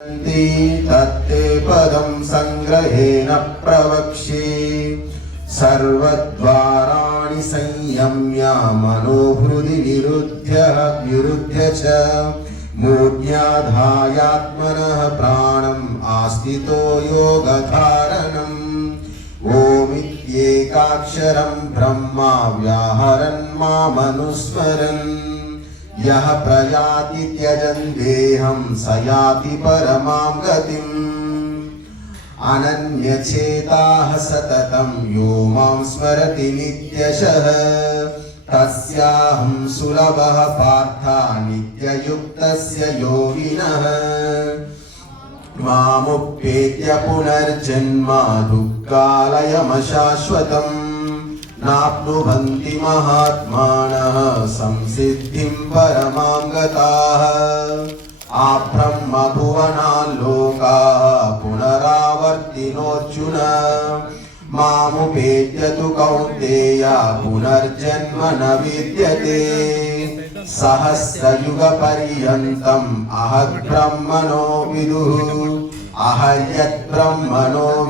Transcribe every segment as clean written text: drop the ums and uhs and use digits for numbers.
तत्ते पदं संग्रहेण प्रवक्ष्ये सर्वद्वाराणि संयम्य मनोहृदि विरुध्य च मूर्ध्याधायात्मनः प्राणम् आस्थितो योगधारणम् ओमित्येकाक्षरं ब्रह्मा व्याहरन् मामनुस्मरन् यः प्रयाति त्यजन् देहं स याति परमां गतिम् अनन्यचेताः सततं यो मां स्मरति नित्यशः तस्याहं सुलभः पार्थ नित्ययुक्तस्य योगिनः मामुपेत्य पुनर्जन्म दुःखालयमशाश्वतम् नाप्नुवन्ति महात्मानः संसिद्धिं परमां गताः आब्रह्मभुवनान् लोकाः पुनरावर्तिनोऽर्जुन मामुपेत्य तु कौन्तेय पुनर्जन्म न विद्यते सहस्रयुगपर्यन्तम् अहद्ब्रह्मणो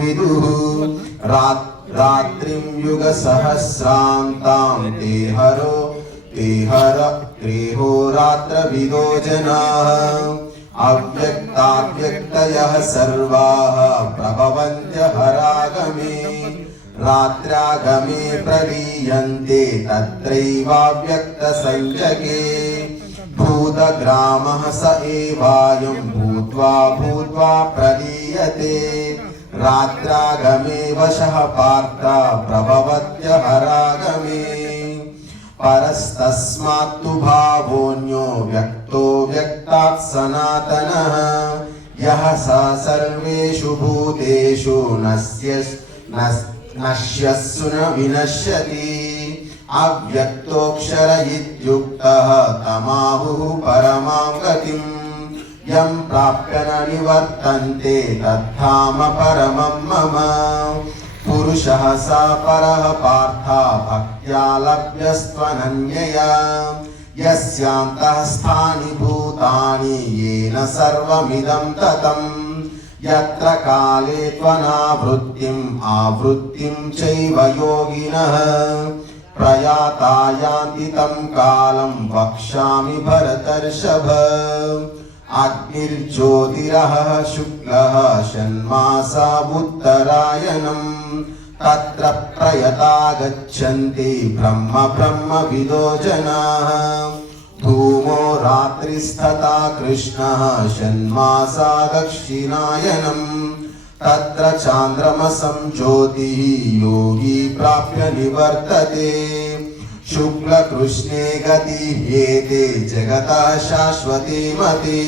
विदुः रात्रिं युगसहस्रान्तां त्रिहोरात्रविदो जनाः अव्यक्ताव्यक्तयः सर्वाः प्रभवन्त्यहरागमे रात्रागमे प्रलीयन्ते तत्रैवाव्यक्तसंज्ञके भूतग्रामः स एवायं भूत्वा प्रलीयते रात्रागमे वशः पार्थ प्रभवत्यहरागमे परस्तस्मात्तु भावोऽन्यो व्यक्तो व्यक्तात् सनातनः यः स सर्वेषु भूतेषु नश्यस्सु न विनश्यति अव्यक्तोऽक्षर इत्युक्तः तमाहुः परमां गतिम् यं प्राप्य न निवर्तन्ते तद्धाम परमं मम पुरुषः स परः पार्थ भक्त्या लभ्यस्त्वनन्यया यस्यान्तः स्थानि भूतानि येन सर्वमिदं ततं यत्र काले त्वनावृत्तिम् आवृत्तिं चैव योगिनः प्रयाता यान्ति तं कालं वक्ष्यामि भरतर्षभ अग्निर्ज्योतिरः शुक्लः षण्मासा उत्तरायणम् तत्र प्रयता गच्छन्ति ब्रह्मविदो जनाः धूमो रात्रिस्तथा कृष्णः षण्मासा दक्षिणायनम् तत्र चान्द्रमसं ज्योतिः योगी प्राप्य निवर्तते शुक्लकृष्णे गतिह्येते जगतः शाश्वती मते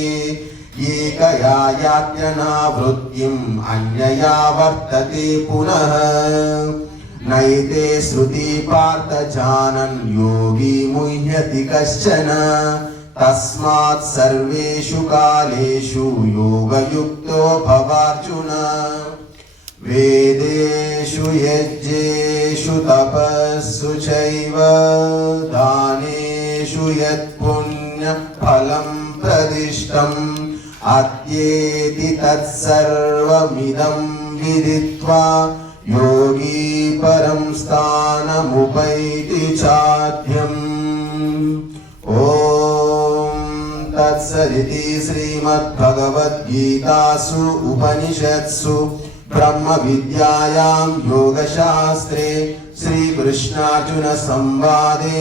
एकया यात्यनावृत्तिम् अन्यया वर्तते पुनः नैते श्रुति पार्थ जानन् योगी मुह्यति कश्चन तस्मात् सर्वेषु कालेषु योगयुक्तो भवार्जुन वेदेषु यज्ञेषु तपस्सु चैव दानेषु यत्पुण्यफलं प्रदिष्टम् अत्येति तत्सर्वमिदं विदित्वा योगी परं स्थानमुपैति चाद्यम् ॐ तत्सदिति श्रीमद्भगवद्गीतासु उपनिषत्सु ब्रह्मविद्यायां योगशास्त्रे श्रीकृष्णार्जुन संवादे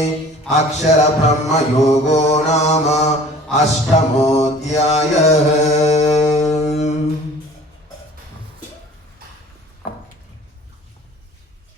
अक्षरब्रह्मयोगो नाम अष्टमोऽध्यायः।